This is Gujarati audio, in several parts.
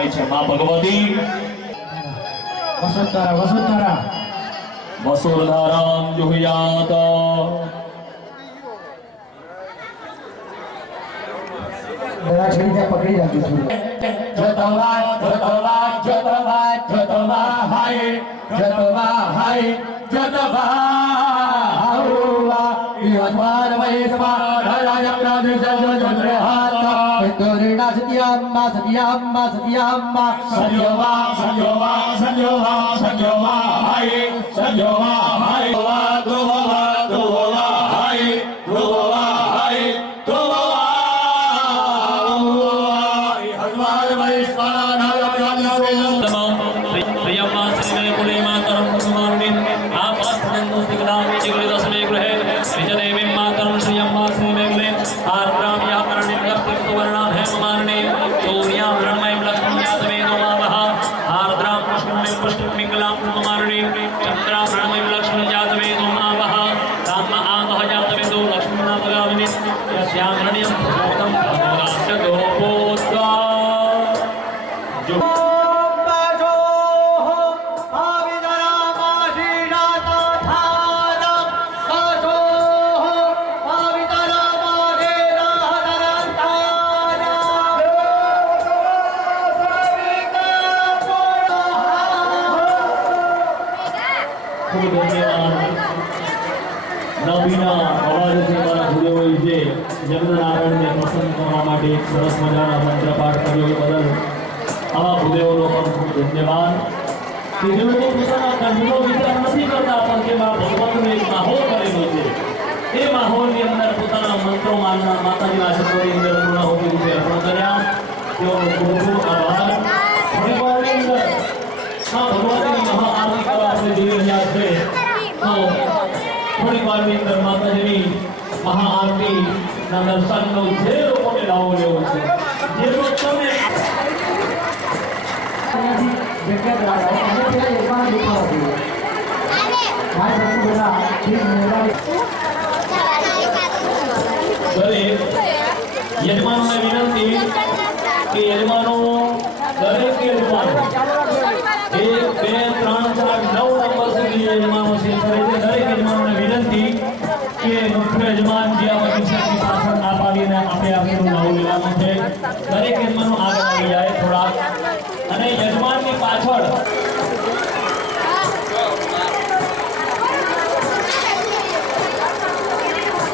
થાય છે માં ભગવતી વસુંધરા વસુંધરા વસુંધરામ જુહ્યાત દરા છેડી પકડી રાખજો થોડું જતવા જતવા જતવા જતવા હાય જતવા હાય જતવા હાઉવા યસ્માન વૈસ્વા ધરાય પ્રાદિશજો જત્રહાત વિદ્યોરીણા સત્યામ્મા સત્યામ્મા સત્યામ્મા સંયોવા સંયોવા સંયોવા સંયોવા હાય સંયોવા હાય ધ્રુવવા ધ્રુવવા હાય ધ્રુવવા હાય ધ્રુવવા હજવાર વૈશ્વનાય પ્રાદિશજો પ્રિયમ્મા શ્રી કુલે માતરમ કુમારિણી આપાસ્તનંદો સિગલામી જિગલે દસમે ગૃહે વિજયદેવી માતરમ શ્રીયમ્મા શ્રી મેઘલે આર્દ્રામ યાકરણિ વ્યક્તિ સુવર્ણામ હેમમારણે સૂર્યામ રણમયમ લક્ષ્મ્યાત વેદો માવહા આર્દ્રામ પુષ્ટિમ પુષ્ટિમ મિંગલામ કુમારિણી ચંદ્રામ રણમયમ લક્ષ્મ્યાત વેદો માવહા રામ આમહ જાત વેદો લક્ષ્મીના ભગામિની યસ્યામ રણ્યમ ભૂતમ ભગવાસ્ય દોપોદ્વા જો ખૂબ ધન્યવાદ નવીના અવાજથી મારા ગુરુઓએ જે યજ્ઞનારાયણને પ્રસન્ન કરવા માટે એક સરસ મજાના મંત્ર પાઠ કર્યો એ બદલ આવા ભૂદેવોનો પણ ખૂબ ધન્યવાદ કે જે લોકો પોતાના કર્મનો વિચાર નથી કરતા પણ કે ભગવાનનો એક માહોલ કરેલો છે એ માહોલની અંદર પોતાના મંત્રો માતાજીના શબ્દોની અંદર પૂર્ણાહુતિ રૂપે અર્પણ કર્યા તેઓનો ખૂબ ખૂબ આભાર થોડી વારની અંદર ભગવાનની મહાઆરતી કરવા આપણે જઈ રહ્યા છે તો થોડી વારની અંદર માતાજીની મહાઆરતીના દર્શનનો જે લોકોને લાવો લેવો છે જે લોકોને જગ્યા રાખો અને પેલા એકવાર દેખાવા જોઈએ ભાઈ ભક્તો બધા ઠીક મેળાવી દરેક યજમાનોને વિનંતી કે યજમાનો દરેક યજમાનો 1 2 3 4 9 નંબર સુધી યજમાનો છે દરેક યજમાનોને વિનંતી કે મુખ્ય યજમાન જે આ બગીચાની પાછળ આવીને આપણે આપણું નામ લેવાનું છે દરેક યજમાનો આગળ આવી જાય થોડા અને યજમાનની પાછળ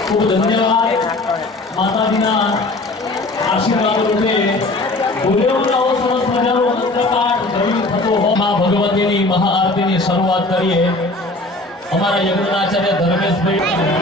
ખૂબ ધન્યવાદ માતાજીના આશીર્વાદ રૂપે ભૂદેવોનો સરસ મજાનો મંત્રપાઠ જરૂર થતો હો માં ભગવતીની મહાઆરતીની શરૂઆત કરીએ અમારા યજ્ઞાચાર્ય ધર્મેશભાઈ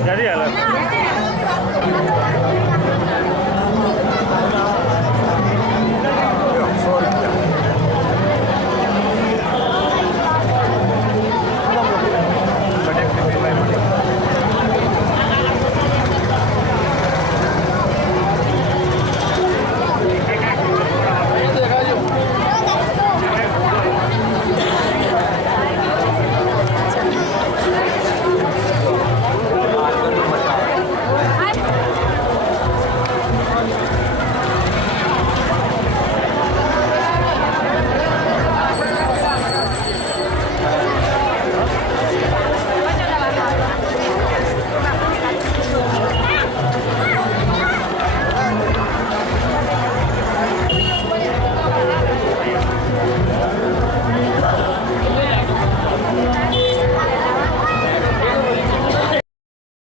Jadi ya